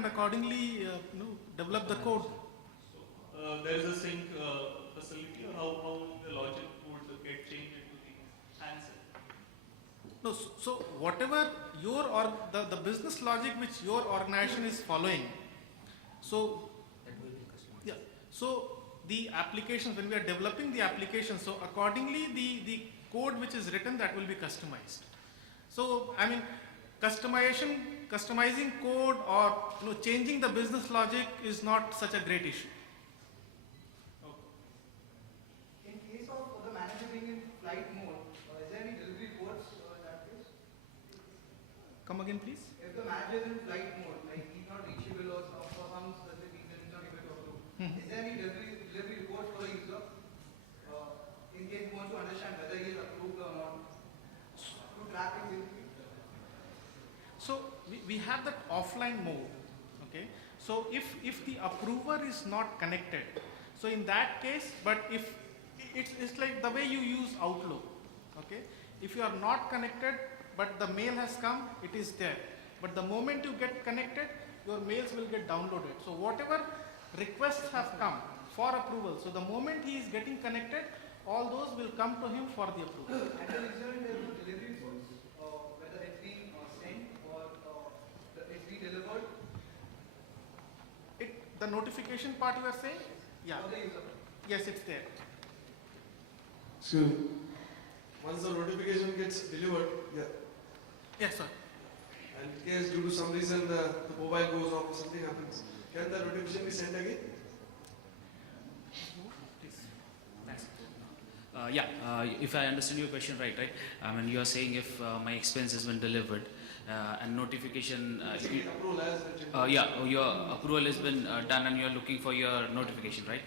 and accordingly develop the code. There is a sync facility, or how the logic would get changed into the handset? No, so whatever your or the business logic which your organization is following, so yeah, so the applications, when we are developing the application, so accordingly the code which is written, that will be customized. So I mean, customizing code or changing the business logic is not such a great issue. In case of the manager being in flight mode, is there any delivery reports in that case? Come again, please. If the manager is in flight mode, like he's not reachable or for some specific reason he's not able to approve, is there any delivery report for the user in case he wants to understand whether he is approved or not, to track it basically? So we have that offline mode. Okay. So if the approver is not connected, so in that case, but if it's like the way you use Outlook. Okay. If you are not connected, but the mail has come, it is there. But the moment you get connected, your mails will get downloaded. So whatever requests have come for approval, so the moment he is getting connected, all those will come to him for the approval. And the user in the delivery reports, whether it's been sent or it's been delivered? The notification part you are saying? Yeah. For the user? Yes, it's there. Excuse me. Once the notification gets delivered, yeah. Yes, sir. And in case due to some reason the mobile goes off or something happens, can that notification be sent again? If I understand your question right? I mean, you are saying if my expense has been delivered and notification. Approval as mentioned. Your approval has been done and you are looking for your notification, right?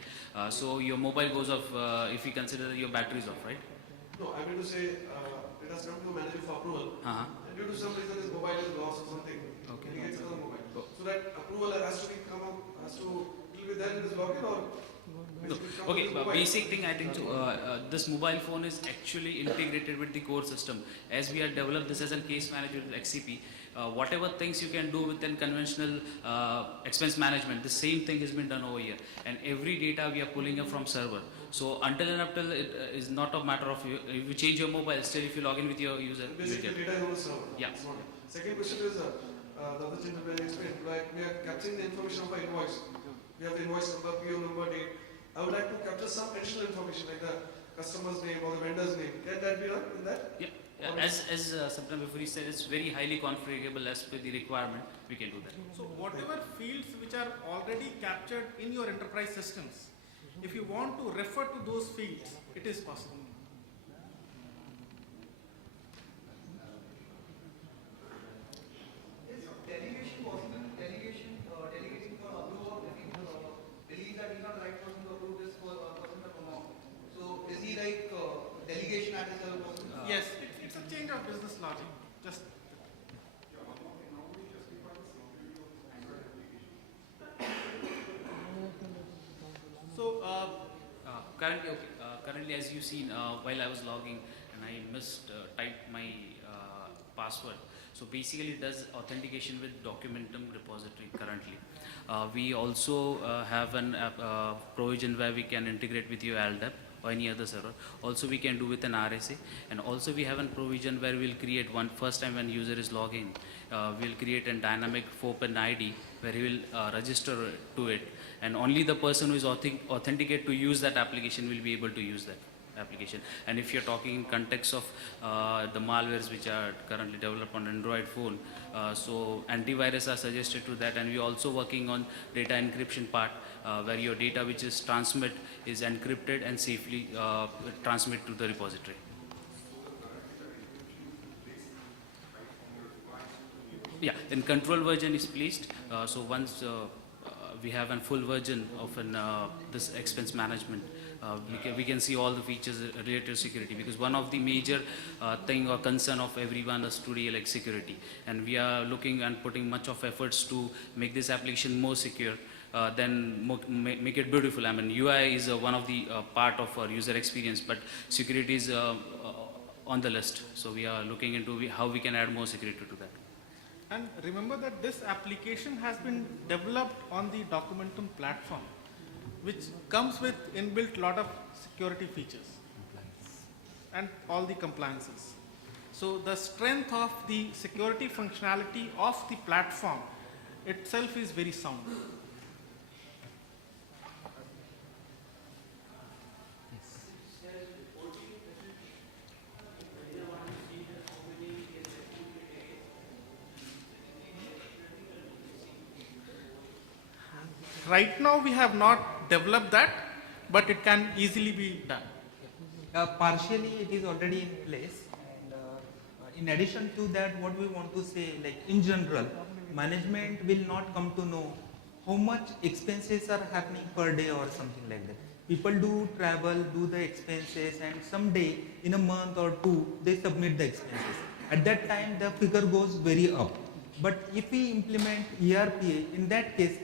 So your mobile goes off if you consider that your battery is off, right? No, I mean to say it has come to the manager for approval. And due to some reason his mobile is lost or something. Okay. He gets another mobile. So that approval has to be come up, has to will be there in this login or. No. Okay, basic thing I think this mobile phone is actually integrated with the core system. As we have developed this as a case manager with XCP, whatever things you can do within conventional expense management, the same thing has been done over here. And every data we are pulling up from server. So until and up till it is not a matter of if you change your mobile, still if you log in with your user. Basically data is on the server. Yeah. Second question is the other gentleman explained, like we are capturing the information of our invoice. We have the invoice number, PO number, date. I would like to capture some additional information like the customer's name or the vendor's name. Can that be done in that? Yeah. As sometime before he said, it's very highly configurable as per the requirement. We can do that. So whatever fields which are already captured in your enterprise systems, if you want to refer to those fields, it is possible. Is delegation possible? Delegating for approval if he believes that he's not the right person to approve this person of amount. So is he like delegation at his other person? Yes, it's a change of business logic. Just so currently, as you've seen, while I was logging and I typed my password. So basically, it does authentication with Documentum repository currently. We also have an provision where we can integrate with your LDAP or any other server. Also, we can do with an RSA, and also we have a provision where we'll create one first time when user is logging. We'll create a dynamic FOPN ID where he will register to it, and only the person who is authenticate to use that application will be able to use that application. And if you're talking in context of the malwares which are currently developed on Android phone, so antivirus are suggested to that, and we're also working on data encryption part where your data which is transmit is encrypted and safely transmit to the repository. Yeah, and control version is placed. So once we have a full version of this expense management, we can see all the features related to security, because one of the major thing or concern of everyone is today like security, and we are looking and putting much of efforts to make this application more secure, then make it beautiful. I mean, UI is one of the part of our user experience, but security is on the list. So we are looking into how we can add more security to that. And remember that this application has been developed on the Documentum platform, which comes with inbuilt lot of security features and all the compliances. So the strength of the security functionality of the platform itself is very sound. Right now we have not developed that, but it can easily be done. Partially it is already in place. And, in addition to that, what we want to say, like in general, management will not come to know how much expenses are happening per day or something like that. People do travel, do the expenses, and someday in a month or two they submit the expenses. At that time the figure goes very up. But if we implement ERPA, in that case